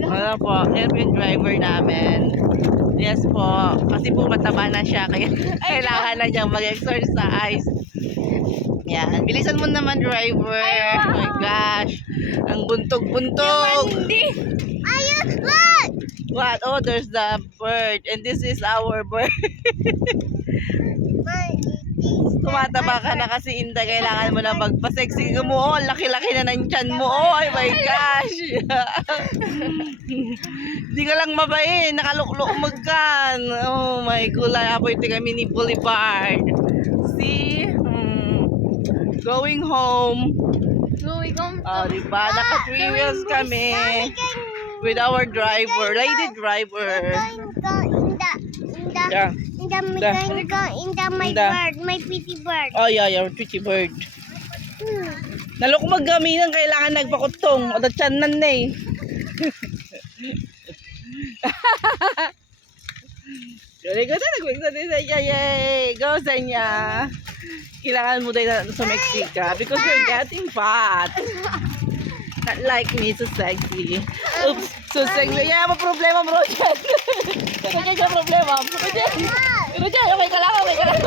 Wala po, yan po yung driver namin. Yes po, kasi po mataba na siya, kaya kailangan na niyang mag-exercise. Yan, bilisan mo naman driver. Oh my gosh, ang buntog-buntog. Ayun, look! What? Oh, there's the bird, and this is our bird. Tumataba ka na kasi Inday, kailangan mo na magpa-sexy mo. Oh, laki-laki na ng tiyan mo. Oh my gosh. Hindi ka lang mabain, nakaluklok magkan. Oh my kulay, apoy ito kami ni Boulevard. See? Going home. Oh, diba? Naka 3 wheels kami. With our driver, lady driver. Yeah. My pretty bird. Oh yeah, your pretty bird. Nalok maggaminan, kailangan nagpakutong. O datyanan na eh. Galing ko na, nagpagsabi sa iya. Yay! Go sa niya. Kailangan mo dahil sa Mexica because you're getting fat. Not like me, so sexy. Oops, so sexy. Yeah, may problema, bro. Kaya ka problema. Pero dyan, okay ka lang, okay ka lang.